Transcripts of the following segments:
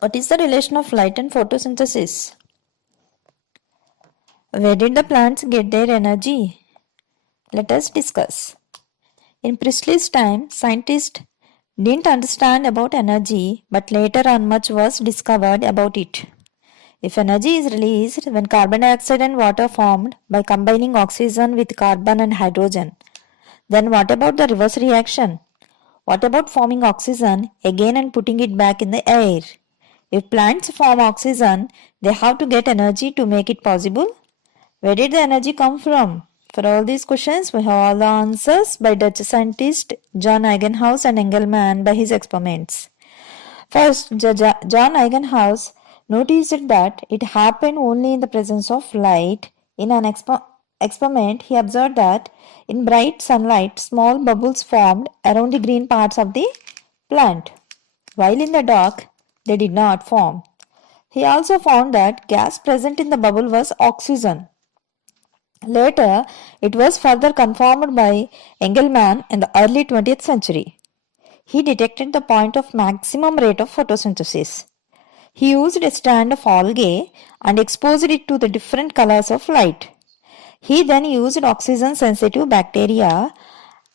What is the relation of light and photosynthesis? Where did the plants get their energy? Let us discuss. In Priestley's time, scientists didn't understand about energy, but later on much was discovered about it. If energy is released when carbon dioxide and water formed by combining oxygen with carbon and hydrogen, then what about the reverse reaction? What about forming oxygen again and putting it back in the air? If plants form oxygen, they have to get energy to make it possible. Where did the energy come from? For all these questions, we have all the answers by Dutch scientist John Eijgenhaus and Engelmann by his experiments. First, John Eijgenhaus noticed that it happened only in the presence of light. In an experiment, he observed that in bright sunlight, small bubbles formed around the green parts of the plant, while in the dark, they did not form. He also found that gas present in the bubble was oxygen. Later, it was further confirmed by Engelmann in the early 20th century. He detected the point of maximum rate of photosynthesis. He used a strand of algae and exposed it to the different colors of light. He then used oxygen-sensitive bacteria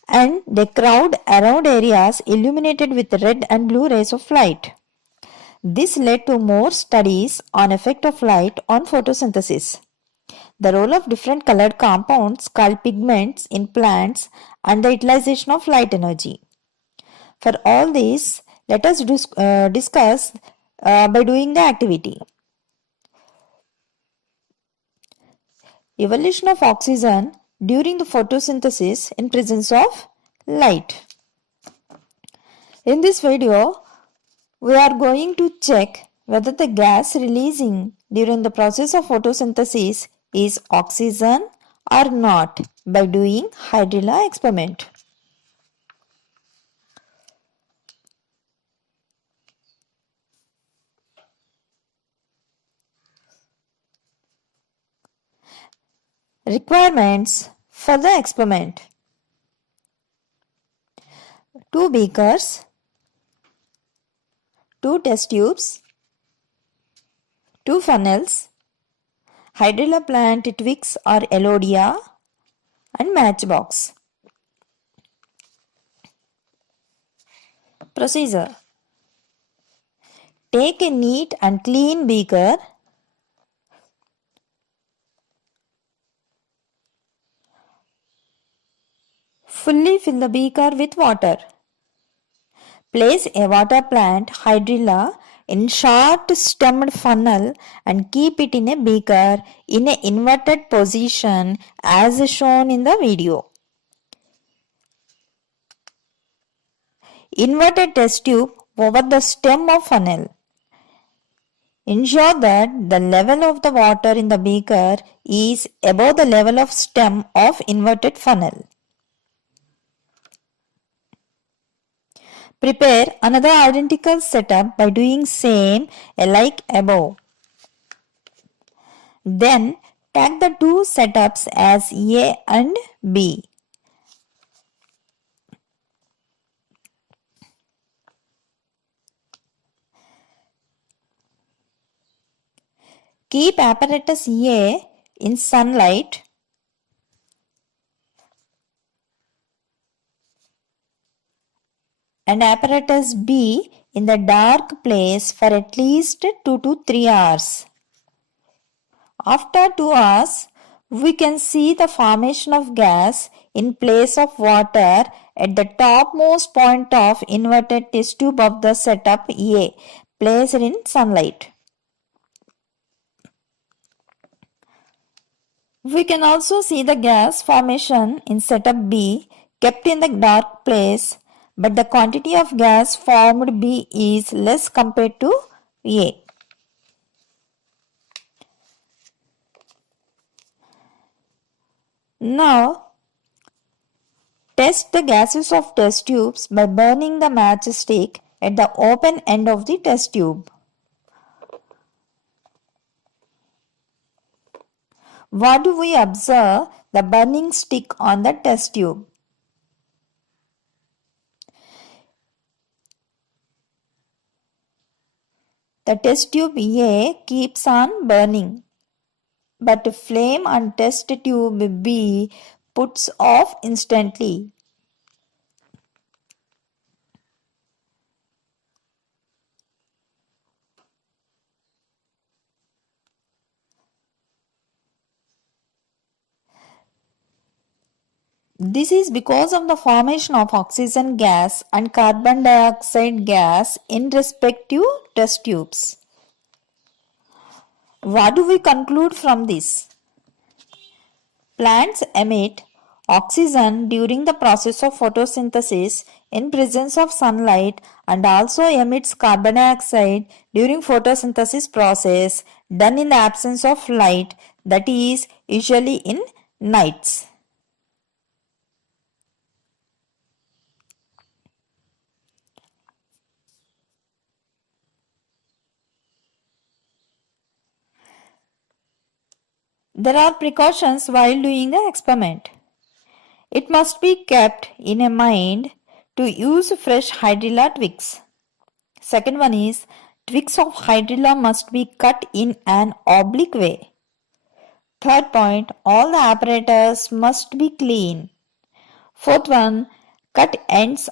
and they crowd around areas illuminated with red and blue rays of light. This led to more studies on effect of light on photosynthesis. The role of different colored compounds called pigments in plants and the utilization of light energy. For all this, let us discuss by doing the activity. Evolution of oxygen during the photosynthesis in presence of light. In this video, we are going to check whether the gas releasing during the process of photosynthesis is oxygen or not by doing Hydrillah experiment. Requirements for the experiment: 2 beakers, 2 test tubes, 2 funnels, Hydrillah plant twigs or elodia, and matchbox. Procedure: take a neat and clean beaker, fully fill the beaker with water. Place a water plant Hydrillah in short stemmed funnel and keep it in a beaker in an inverted position as shown in the video. Inverted test tube over the stem of funnel. Ensure that the level of the water in the beaker is above the level of stem of inverted funnel. Prepare another identical setup by doing same like above. Then tag the two setups as A and B. Keep apparatus A in sunlight and apparatus B in the dark place for at least 2 to 3 hours. After 2 hours, we can see the formation of gas in place of water at the topmost point of inverted test tube of the setup A placed in sunlight. We can also see the gas formation in setup B kept in the dark place, but the quantity of gas formed B is less compared to A. Now, test the gases of test tubes by burning the matchstick at the open end of the test tube. What do we observe? The burning stick on the test tube. The test tube A keeps on burning, but flame on test tube B puts off instantly. This is because of the formation of oxygen gas and carbon dioxide gas in respective test tubes. What do we conclude from this? Plants emit oxygen during the process of photosynthesis in presence of sunlight and also emits carbon dioxide during photosynthesis process done in the absence of light, that is usually in nights. There are precautions while doing the experiment. It must be kept in mind to use fresh Hydrillah twigs. Second one is, twigs of Hydrillah must be cut in an oblique way. Third point, all the apparatus must be clean. Fourth one, cut ends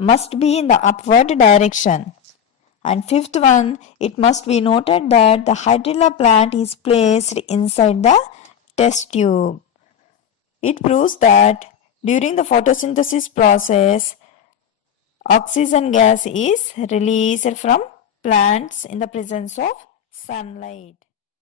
must be in the upward direction. And fifth one, it must be noted that the Hydrillah plant is placed inside the test tube. It proves that during the photosynthesis process, oxygen gas is released from plants in the presence of sunlight.